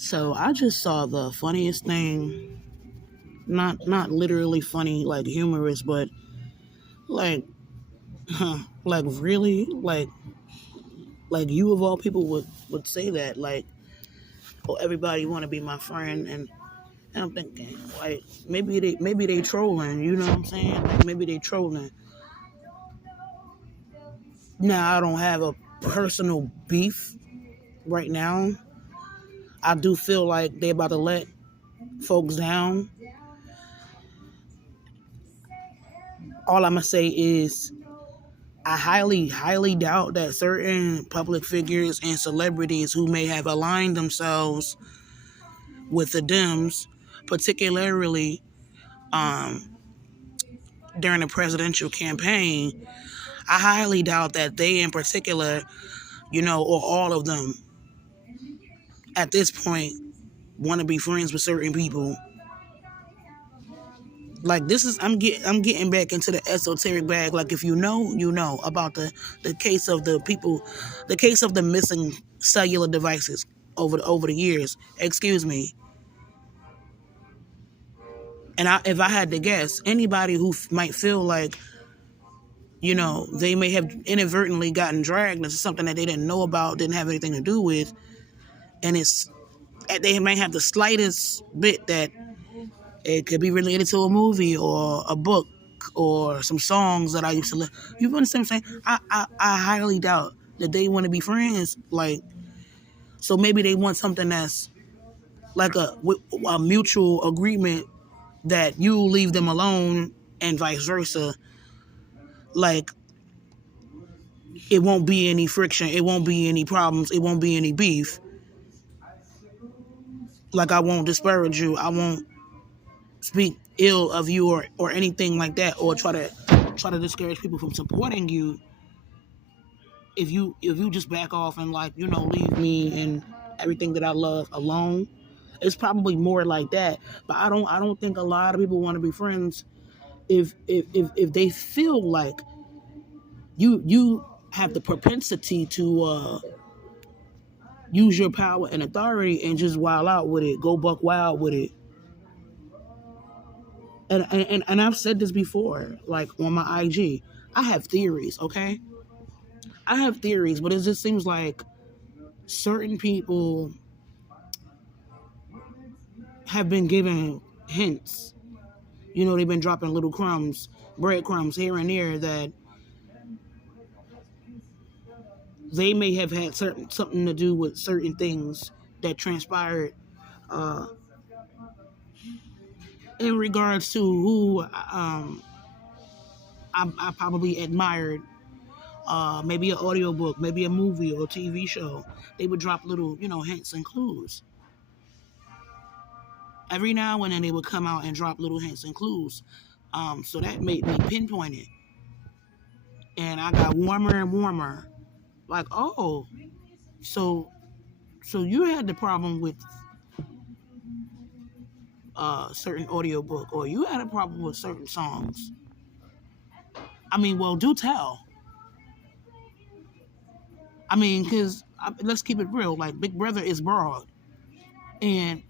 So I just saw the funniest thing, not literally funny like humorous, but like like really like you of all people would say that like, oh, everybody want to be my friend. And I'm thinking like maybe they trolling, you know what I'm saying? Like maybe they trolling. Now I don't have a personal beef right now. I do feel like they about to let folks down. All I'm gonna say is I highly doubt that certain public figures and celebrities who may have aligned themselves with the Dems, particularly um, during the presidential campaign, I highly doubt that they in particular, or all of them at this point want to be friends with certain people. Like this is I'm getting back into the esoteric bag. Like if you know, you know about the case of the people, the case of the missing cellular devices over the years. Excuse me. And if I had to guess, anybody who might feel like they may have inadvertently gotten dragged into something that they didn't know about, didn't have anything to do with, and they may have the slightest bit that it could be related to a movie or a book or some songs that I used to listen. You understand what I'm saying? I highly doubt that they want to be friends. Like, so maybe they want something that's like a mutual agreement that you leave them alone and vice versa. Like, it won't be any friction. It won't be any problems. It won't be any beef. Like, I won't disparage you. I won't speak ill of you or anything like that, or try to discourage people from supporting you if you just back off and like leave me and everything that I love alone. It's probably more like that. But I don't think a lot of people want to be friends if they feel like you have the propensity to use your power and authority and just wild out with it, go buck wild with it. And I've said this before, like on my IG. I have theories, okay? I have theories, but it just seems like certain people have been given hints. They've been dropping little crumbs, breadcrumbs here and there that they may have had something to do with certain things that transpired uh, in regards to who I probably admired. Maybe an audiobook, maybe a movie or a TV show. They would drop little, hints and clues. Every now and then they would come out and drop little hints and clues. So that made me pinpoint it. And I got warmer and warmer. Like, oh, so you had the problem with certain audiobook, or you had a problem with certain songs. I mean, well, do tell. I mean, because let's keep it real. Like, Big Brother is broad. And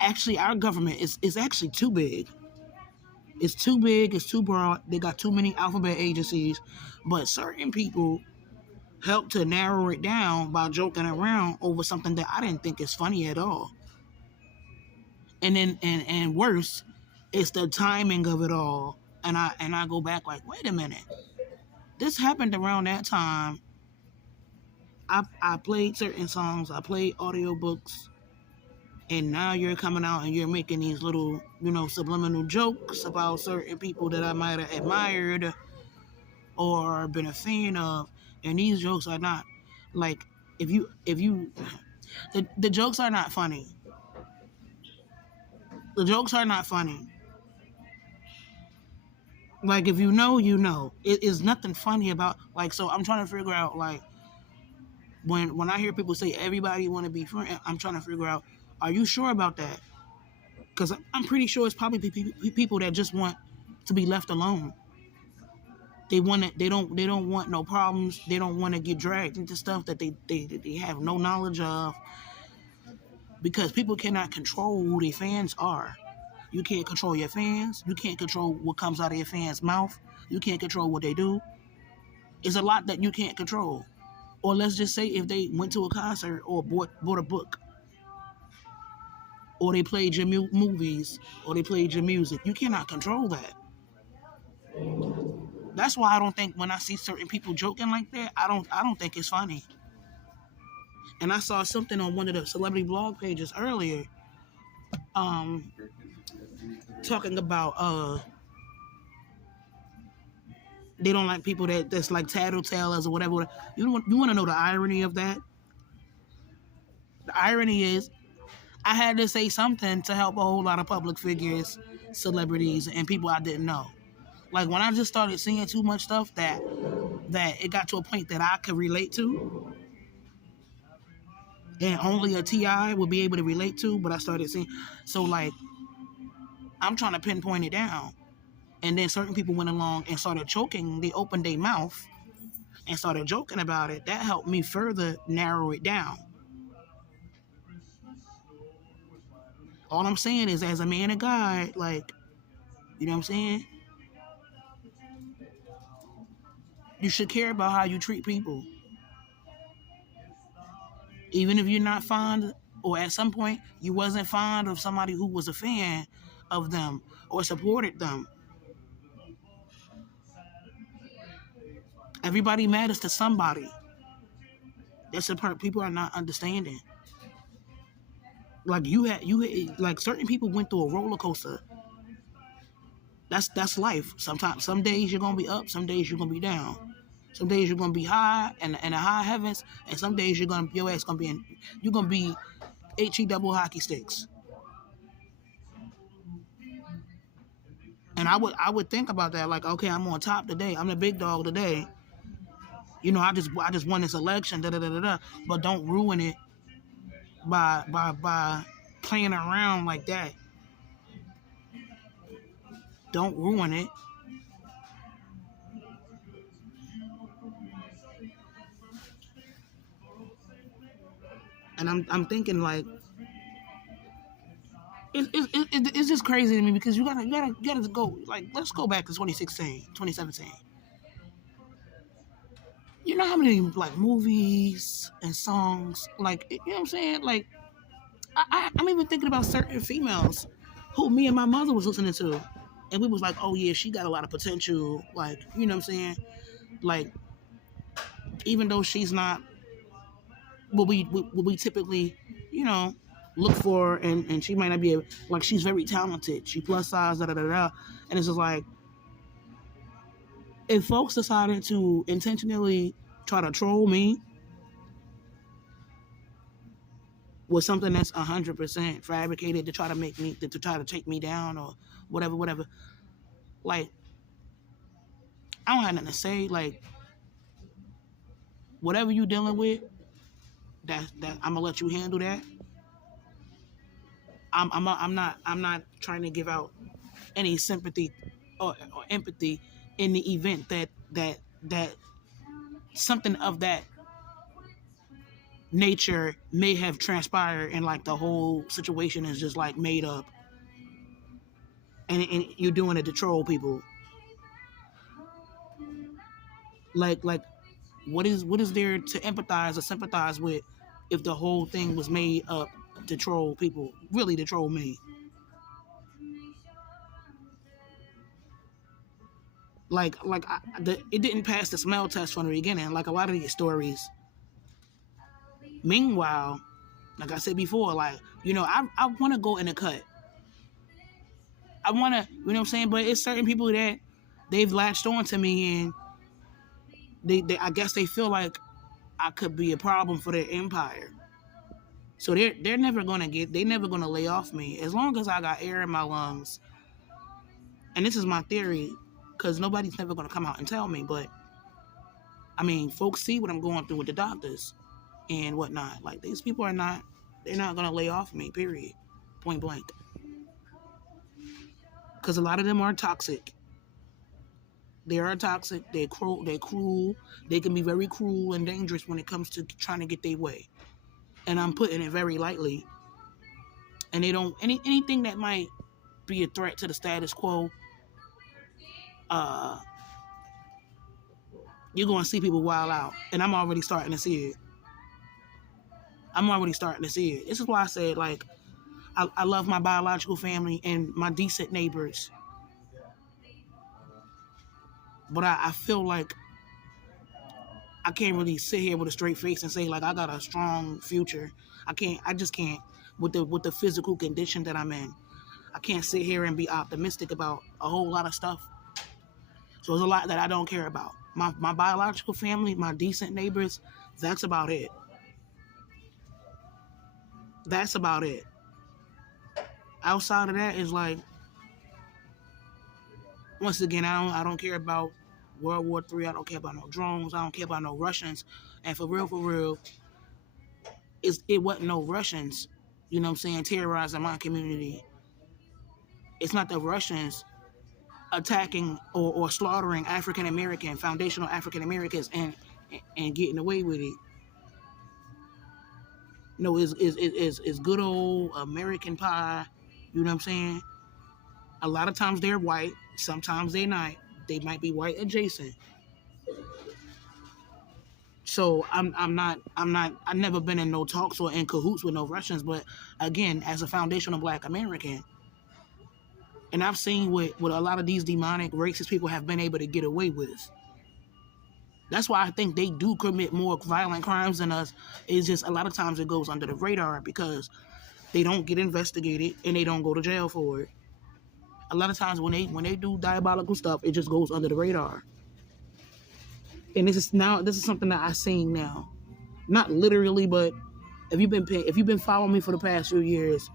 actually, our government is actually too big. It's too big, it's too broad. They got too many alphabet agencies. But certain people help to narrow it down by joking around over something that I didn't think is funny at all. And then and worse, it's the timing of it all. And I go back like, wait a minute. This happened around that time. I played certain songs, I played audiobooks, and now you're coming out and you're making these little, subliminal jokes about certain people that I might have admired or been a fan of. And these jokes are not like, if you the jokes are not funny. The jokes are not funny. Like, if you know, you know. It is nothing funny about, like, so I'm trying to figure out, like, when I hear people say everybody want to be friends, I'm trying to figure out, are you sure about that? Because I'm pretty sure it's probably people that just want to be left alone. They don't want no problems. They don't want to get dragged into stuff that they have no knowledge of. because people cannot control who their fans are. You can't control your fans. You can't control what comes out of your fans' mouth. You can't control what they do. It's a lot that you can't control. Or let's just say if they went to a concert or bought a book, or they played your movies, or they played your music. You cannot control that. That's why I don't think when I see certain people joking like that, I don't think it's funny. And I saw something on one of the celebrity blog pages earlier, um, talking about they don't like people that's like tattletales or whatever. You want to know the irony of that? The irony is I had to say something to help a whole lot of public figures, celebrities, and people I didn't know. Like when I just started seeing too much stuff that it got to a point that I could relate to, and only a TI would be able to relate to. But I started seeing, so like I'm trying to pinpoint it down, and then certain people went along and started choking. They opened their mouth and started joking about it. That helped me further narrow it down. All I'm saying is, as a man of God, like, you know what I'm saying? You should care about how you treat people. Even if you're not fond, or at some point you wasn't fond of somebody who was a fan of them or supported them. Everybody matters to somebody. That's the part people are not understanding. Like like certain people went through a roller coaster. That's life. Sometimes, some days you're gonna be up, some days you're gonna be down. Some days you're gonna be high and the high heavens, and some days your ass gonna be you're gonna be HE double hockey sticks. And I would think about that, like, okay, I'm on top today, I'm the big dog today. I just won this election, da da da da da. But don't ruin it by playing around like that. Don't ruin it. And I'm thinking like it's just crazy to me because you gotta go, like, let's go back to 2016, 2017. You know how many like movies and songs, like, you know what I'm saying, like I'm even thinking about certain females who me and my mother was listening to, and we was like, oh yeah, she got a lot of potential, like, you know what I'm saying, like, even though she's not what we typically, you know, look for, and she might not be able, like, she's very talented, she plus size, da da da da, and it's just like, if folks decided to intentionally try to troll me with something that's 100% fabricated to try to make me, to try to take me down or whatever, like, I don't have nothing to say. Like, whatever you dealing with, that I'm gonna let you handle that. I'm not trying to give out any sympathy or empathy in the event that something of that nature may have transpired, and like the whole situation is just like made up, and you're doing it to troll people. Like what is there to empathize or sympathize with if the whole thing was made up to troll people, really to troll me? It didn't pass the smell test from the beginning, like a lot of these stories. Meanwhile, like I said before, like, I want to go in the cut. I want to, you know what I'm saying? But it's certain people that they've latched on to me, and they I guess they feel like I could be a problem for their empire. So they're never gonna lay off me as long as I got air in my lungs. And this is my theory, because nobody's never gonna come out and tell me. But I mean, folks see what I'm going through with the doctors and whatnot. Like, these people they're not gonna lay off me. Period. Point blank. Because a lot of them are toxic. They are toxic. They're cruel. They're cruel. They can be very cruel and dangerous when it comes to trying to get their way. And I'm putting it very lightly. and they don't anything that might be a threat to the status quo. Uh, you're gonna see people wild out, and I'm already starting to see it. I'm already starting to see it. This is why I said, like, I love my biological family and my decent neighbors, but I feel like I can't really sit here with a straight face and say like I got a strong future. I can't. I just can't with the physical condition that I'm in. I can't sit here and be optimistic about a whole lot of stuff. So there's a lot that I don't care about. My biological family, my decent neighbors, that's about it. That's about it. Outside of that is like, once again, I don't care about World War III. I don't care about no drones. I don't care about no Russians. And for real, it wasn't no Russians, you know what I'm saying, terrorizing my community. It's not the Russians attacking or slaughtering African American, foundational African Americans and getting away with it. No, it's good old American pie. You know what I'm saying? A lot of times they're white, sometimes they're not. They might be white adjacent. So I've never been in no talks or in cahoots with no Russians, but again, as a foundational Black American, and I've seen what a lot of these demonic racist people have been able to get away with. That's why I think they do commit more violent crimes than us. It's just a lot of times it goes under the radar because they don't get investigated and they don't go to jail for it. A lot of times when they do diabolical stuff, it just goes under the radar. And this is something that I seen now, not literally, but if you've been following me for the past few years,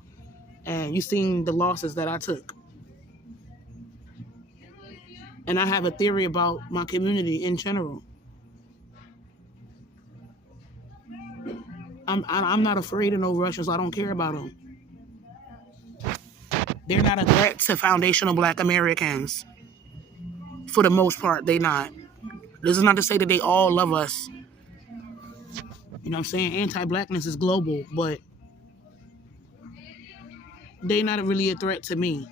and you've seen the losses that I took, and I have a theory about my community in general. I'm not afraid of no Russians. I don't care about them. They're not a threat to foundational Black Americans. For the most part, they not. This is not to say that they all love us. You know what I'm saying? Anti-Blackness is global, but they're not really a threat to me.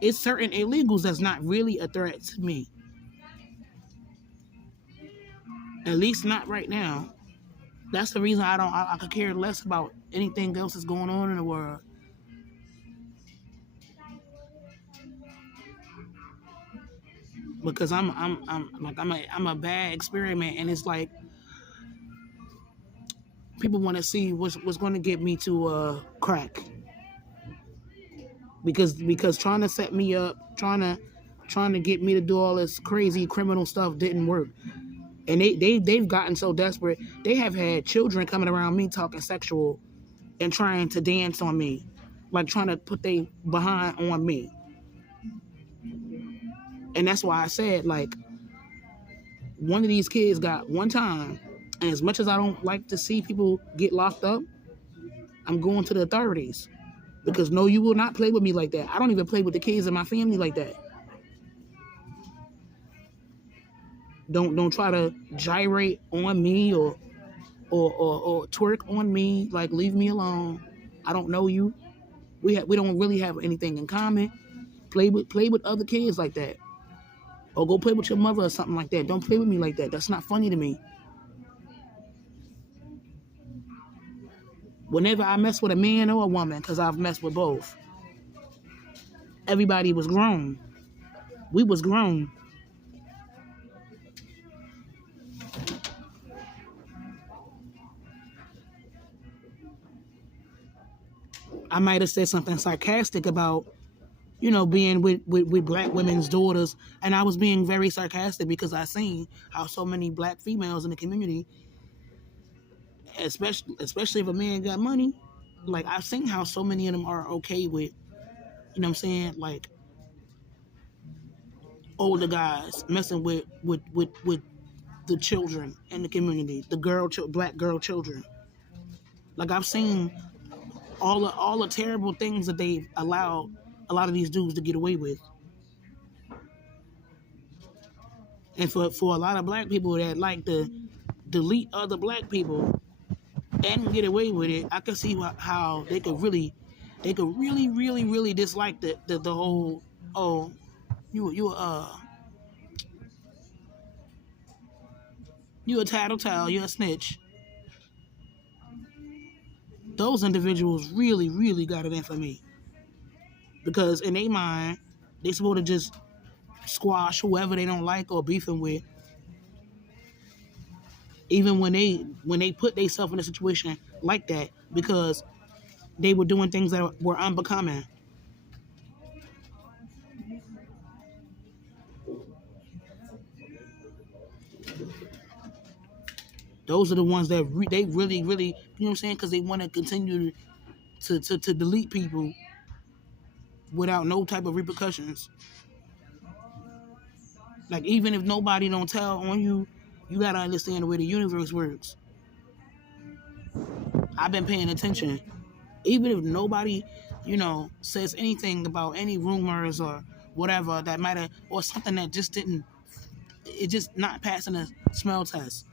It's certain illegals that's not really a threat to me. At least not right now. That's the reason I could care less about anything else that's going on in the world. Because I'm a bad experiment, and it's like people want to see what's going to get me to crack. Because trying to set me up, trying to get me to do all this crazy criminal stuff didn't work. And they've gotten so desperate. They have had children coming around me talking sexual and trying to dance on me, like trying to put their behind on me. And that's why I said, like, one of these kids got one time, and as much as I don't like to see people get locked up, I'm going to the authorities. Because no, you will not play with me like that. I don't even play with the kids in my family like that. Don't try to gyrate on me or twerk on me. Like, leave me alone. I don't know you. We don't really have anything in common. Play with other kids like that. Or go play with your mother or something like that. Don't play with me like that. That's not funny to me. Whenever I mess with a man or a woman, because I've messed with both, everybody was grown. We was grown. I might have said something sarcastic about, being with Black women's daughters. And I was being very sarcastic because I seen how so many Black females in the community, especially if a man got money, like, I've seen how so many of them are okay with, you know what I'm saying, like, older guys messing with the children in the community, the Black girl children. Like, I've seen all the terrible things that they've allowed a lot of these dudes to get away with. And for a lot of Black people that like to delete other Black people, and get away with it, I can see how they could really dislike the whole, oh, you you a tattletale, you a snitch. Those individuals really got it in for me, because in their mind they supposed to just squash whoever they don't like or beefing with, even when they put themselves in a situation like that, because they were doing things that were unbecoming. Those are the ones that they really, you know what I'm saying, because they want to continue to delete people without no type of repercussions. Like, even if nobody don't tell on you, you gotta understand the way the universe works. I've been paying attention. Even if nobody, says anything about any rumors or whatever that might have, or something that just didn't, it just not passing a smell test.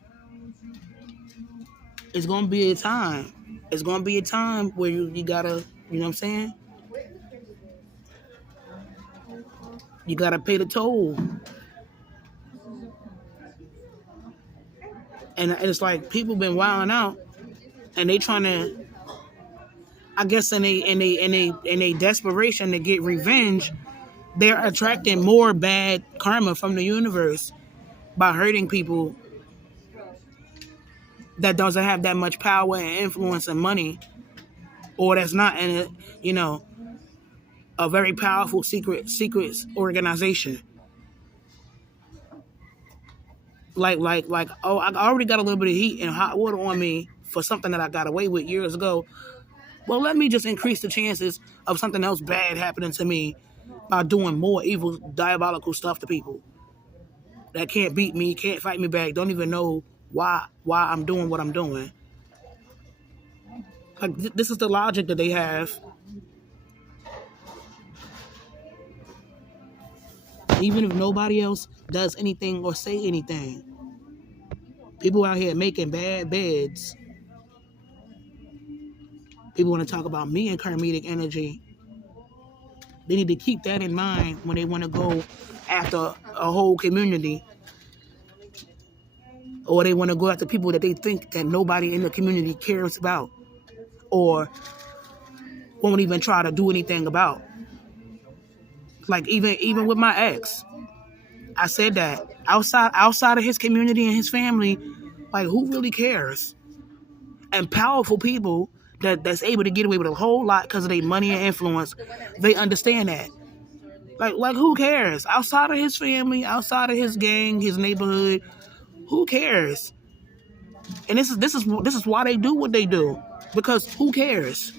It's gonna be a time. It's gonna be a time where you gotta, you know what I'm saying? You gotta pay the toll. And it's like people been wilding out, and they trying to, I guess, in a desperation to get revenge, they're attracting more bad karma from the universe by hurting people that doesn't have that much power and influence and money, or that's not in a, a very powerful secret organization. Like, oh, I already got a little bit of heat and hot water on me for something that I got away with years ago. Well, let me just increase the chances of something else bad happening to me by doing more evil, diabolical stuff to people that can't beat me, can't fight me back, don't even know why I'm doing what I'm doing. Like, this is the logic that they have. Even if nobody else does anything or say anything, people out here making bad beds. People want to talk about me and karmic energy. They need to keep that in mind when they want to go after a whole community, or they want to go after people that they think that nobody in the community cares about or won't even try to do anything about. Like, even with my ex, I said that outside of his community and his family, like, who really cares? And powerful people that's able to get away with a whole lot because of their money and influence, they understand that. Like who cares? Outside of his family, outside of his gang, his neighborhood, who cares? And this is why they do what they do. Because who cares?